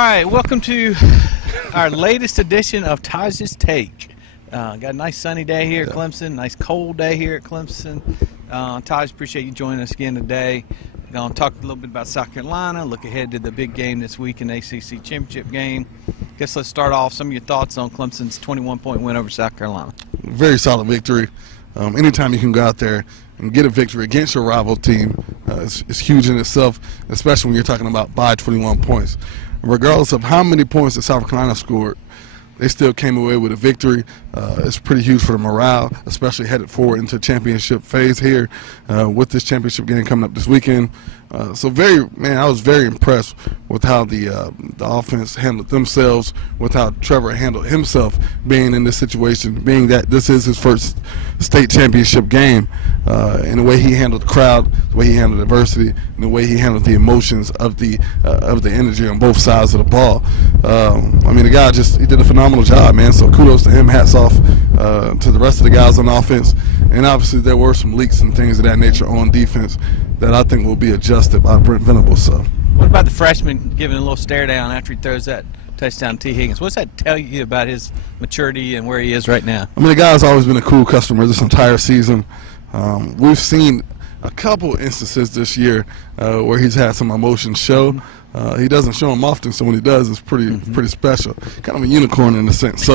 right, welcome to our latest edition of Tajh's Take. Got a nice sunny day here at Clemson, nice cold day here at Clemson. Taj, appreciate you joining us again today. We're going to talk a little bit about South Carolina, look ahead to the big game this week in the ACC championship game. Guess let's start off some of your thoughts on Clemson's 21-point win over South Carolina. Very solid victory. Anytime you can go out there and get a victory against your rival team, it's huge in itself, especially when you're talking about by 21 points. Regardless of how many points that South Carolina scored, they still came away with a victory. It's pretty huge for the morale, especially headed forward into championship phase here with this championship game coming up this weekend. I was very impressed with how the offense handled themselves, with how Trevor handled himself being in this situation, being that this is his first state championship game, and the way he handled the crowd, the way he handled adversity, and the way he handled the emotions of the energy on both sides of the ball. The guy he did a phenomenal job, man. So kudos to him. Hats off to the rest of the guys on offense. And obviously there were some leaks and things of that nature on defense that I think will be adjusted by Brent Venables. So, what about the freshman giving a little stare down after he throws that touchdown to T. Higgins? What's that tell you about his maturity and where he is right now? The guy's always been a cool customer this entire season. We've seen a couple instances this year where he's had some emotions show. He doesn't show them often, so when he does, it's pretty special. Kind of a unicorn in a sense. So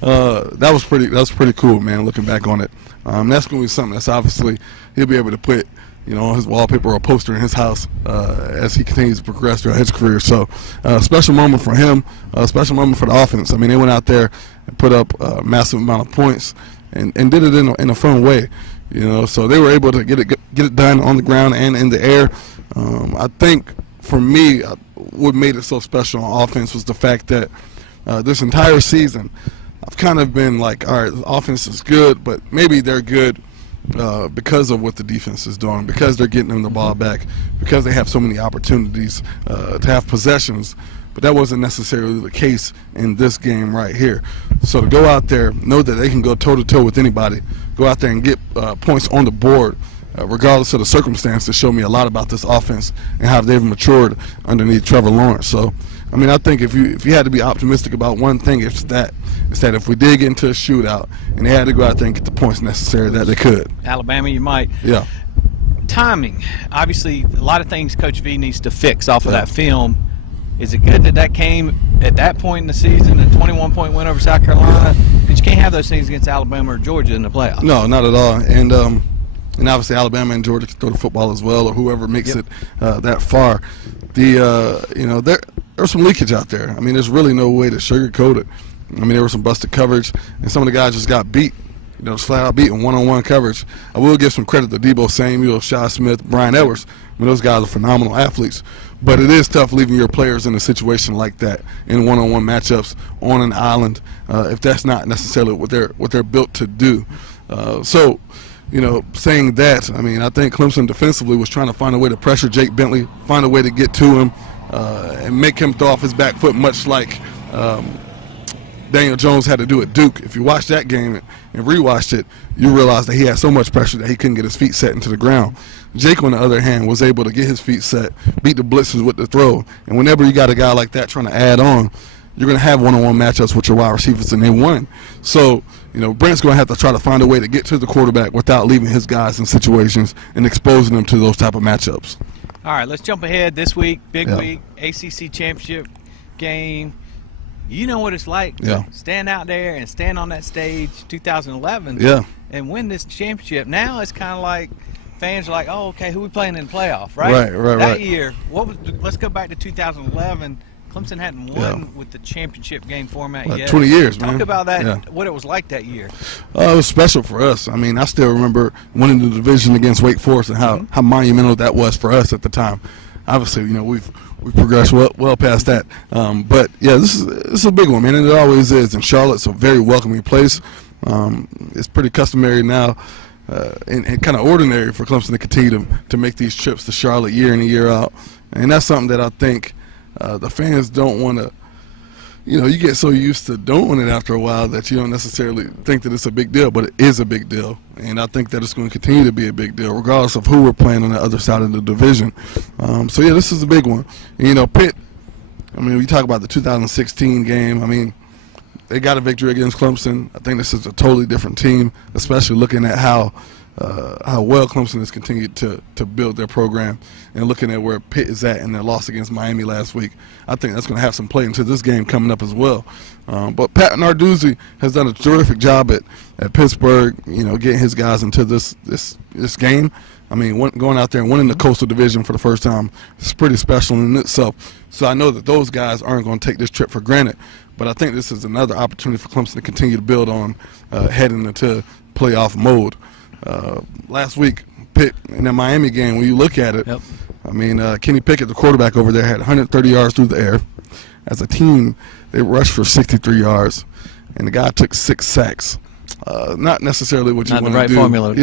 that was pretty cool, man. Looking back on it, that's going to be something that's obviously he'll be able to put, on his wallpaper or a poster in his house as he continues to progress throughout his career. So a special moment for him, a special moment for the offense. They went out there and put up a massive amount of points and did it in a fun way. So they were able to get it done on the ground and in the air. I think for me, what made it so special on offense was the fact that this entire season, I've kind of been like, all right, the offense is good, but maybe they're good because of what the defense is doing, because they're getting them the ball back, because they have so many opportunities to have possessions. But that wasn't necessarily the case in this game right here. So to go out there, know that they can go toe-to-toe with anybody, go out there and get points on the board, regardless of the circumstances, show me a lot about this offense and how they've matured underneath Trevor Lawrence. So, I think if you had to be optimistic about one thing, it's that if we did get into a shootout and they had to go out there and get the points necessary, that they could. Alabama, you might. Yeah. Timing. Obviously, a lot of things Coach V needs to fix off of that film. Is it good that came at that point in the season, a 21-point win over South Carolina? But you can't have those things against Alabama or Georgia in the playoffs. No, not at all. And obviously Alabama and Georgia can throw the football as well, or whoever makes it that far. There's some leakage out there. there's really no way to sugarcoat it. There was some busted coverage, and some of the guys just got beat. Just flat out beat in one-on-one coverage. I will give some credit to Debo Samuel, Shy Smith, Brian Edwards. Those guys are phenomenal athletes. But it is tough leaving your players in a situation like that in one-on-one matchups on an island if that's not necessarily what they're built to do. Saying that, I think Clemson defensively was trying to find a way to pressure Jake Bentley, find a way to get to him, and make him throw off his back foot, much like Daniel Jones had to do at Duke. If you watch that game and rewatched it, you realize that he had so much pressure that he couldn't get his feet set into the ground. Jake, on the other hand, was able to get his feet set, beat the blitzes with the throw. And whenever you got a guy like that trying to add on, you're going to have one-on-one matchups with your wide receivers, and they won. So, Brent's going to have to try to find a way to get to the quarterback without leaving his guys in situations and exposing them to those type of matchups. All right, let's jump ahead this week, big week, ACC championship game. You know what it's like to stand out there and stand on that stage 2011 and win this championship. Now it's kind of like fans are like, oh, okay, who we playing in the playoff, right? Right. That year, let's go back to 2011. Clemson hadn't won with the championship game format yet. 20 years, man. Talk about that, what it was like that year. It was special for us. I still remember winning the division against Wake Forest and how monumental that was for us at the time. Obviously, we've progressed well past that. But this is a big one, man, and it always is. And Charlotte's a very welcoming place. It's pretty customary now and kind of ordinary for Clemson to continue to make these trips to Charlotte year in and year out. And that's something that I think the fans don't want to. You get so used to doing it after a while that you don't necessarily think that it's a big deal, but it is a big deal. And I think that it's going to continue to be a big deal, regardless of who we're playing on the other side of the division. This is a big one. And, Pitt, I mean, we talk about the 2016 game. I mean, they got a victory against Clemson. I think this is a totally different team, especially looking at how well Clemson has continued to build their program and looking at where Pitt is at in their loss against Miami last week. I think that's going to have some play into this game coming up as well. But Pat Narduzzi has done a terrific job at Pittsburgh, you know, getting his guys into this game. I mean, going out there and winning the Coastal Division for the first time is pretty special in itself. So I know that those guys aren't going to take this trip for granted, but I think this is another opportunity for Clemson to continue to build on heading into playoff mode. Last week, Pitt in the Miami game, when you look at it, yep. I mean, Kenny Pickett, the quarterback over there, had 130 yards through the air. As a team, they rushed for 63 yards, and the guy took 6 sacks. Not necessarily what you want to do, formula to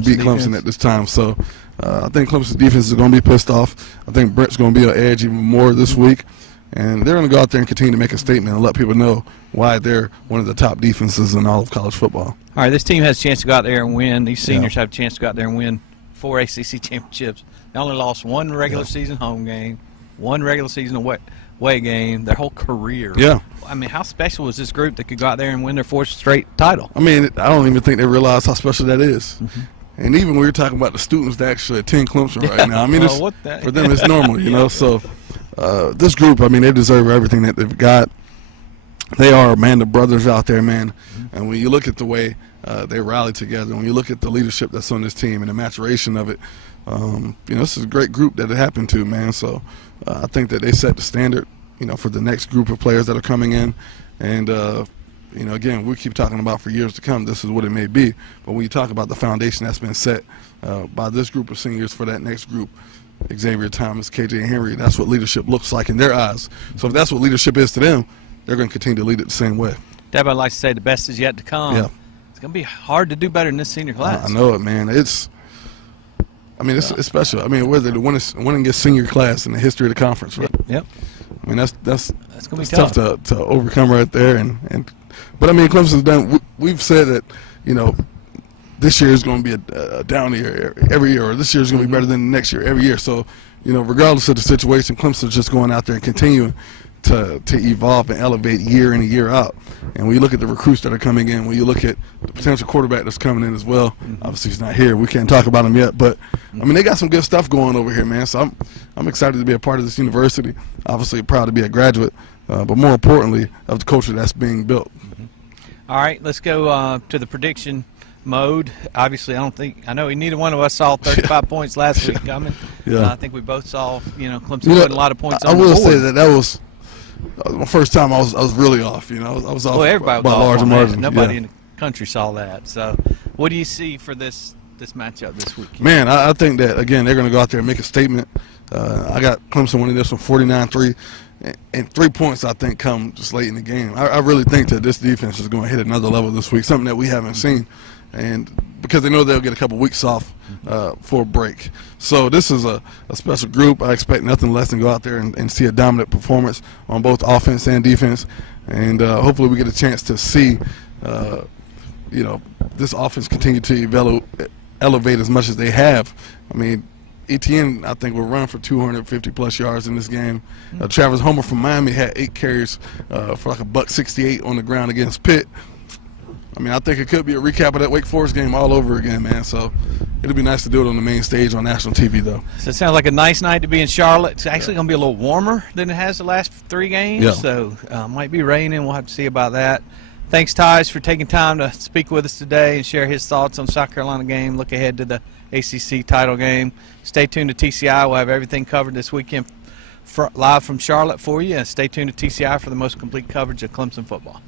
beat Clemson at this time. So I think Clemson's defense is going to be pissed off. I think Brent's going to be on edge even more this week, and they're going to go out there and continue to make a statement and let people know why they're one of the top defenses in all of college football. All right, this team has a chance to go out there and win. These seniors have a chance to go out there and win 4 ACC championships. They only lost 1 regular season home game, 1 regular season away game, their whole career. Yeah. I mean, how special was this group that could go out there and win their 4th straight title? I mean, I don't even think they realize how special that is. Mm-hmm. And even when we're talking about the students that actually attend Clemson right now, I mean, for them it's normal, you know. So this group, I mean, they deserve everything that they've got. They are the brothers out there, man. Mm-hmm. And when you look at the way they rally together, when you look at the leadership that's on this team and the maturation of it, you know, this is a great group that it happened to, man. So I think that they set the standard, you know, for the next group of players that are coming in. And, you know, again, we keep talking about for years to come, this is what it may be. But when you talk about the foundation that's been set by this group of seniors for that next group, Xavier Thomas, KJ Henry, that's what leadership looks like in their eyes. So if that's what leadership is to them, they're going to continue to lead it the same way. Dad, I'd like to say the best is yet to come. Yeah. It's going to be hard to do better in this senior class. I know it, man. It's special. I mean, we're the winningest senior class in the history of the conference, right? Yep. I mean, that's going to be tough to overcome right there. But I mean, Clemson's done. We've said that, you know, this year is going to be a down year every year, or this year is going to be better than the next year every year. So, you know, regardless of the situation, Clemson's just going out there and continuing to evolve and elevate year in and year out. And when you look at the recruits that are coming in, when you look at the potential quarterback that's coming in as well, obviously he's not here. We can't talk about him yet, but I mean, they got some good stuff going over here, man. So I'm excited to be a part of this university. Obviously proud to be a graduate, but more importantly, of the culture that's being built. All right, let's go to the prediction mode. Obviously, I know neither one of us saw 35 points last week coming. I think we both saw, you know, Clemson putting a lot of points on the board. I will say that was my first time I was really off. You know, I was off everybody by was large margin. Nobody in the country saw that. So, what do you see for this matchup this week? Man, I think that again they're going to go out there and make a statement. I got Clemson winning this one 49-3, and 3 points I think come just late in the game. I really think that this defense is going to hit another level this week, something that we haven't seen, and because they know they'll get a couple weeks off for a break. So this is a special group. I expect nothing less than go out there and see a dominant performance on both offense and defense, and hopefully we get a chance to see, you know, this offense continue to elevate as much as they have. I mean, Etienne, I think, will run for 250-plus yards in this game. Travis Homer from Miami had 8 carries for like a $168 on the ground against Pitt. I mean, I think it could be a recap of that Wake Forest game all over again, man. So it'll be nice to do it on the main stage on national TV, though. So it sounds like a nice night to be in Charlotte. It's actually going to be a little warmer than it has the last 3 games. Yeah. So might be raining. We'll have to see about that. Thanks, Tajh, for taking time to speak with us today and share his thoughts on the South Carolina game. Look ahead to the ACC title game. Stay tuned to TCI. We'll have everything covered this weekend live from Charlotte for you. And stay tuned to TCI for the most complete coverage of Clemson football.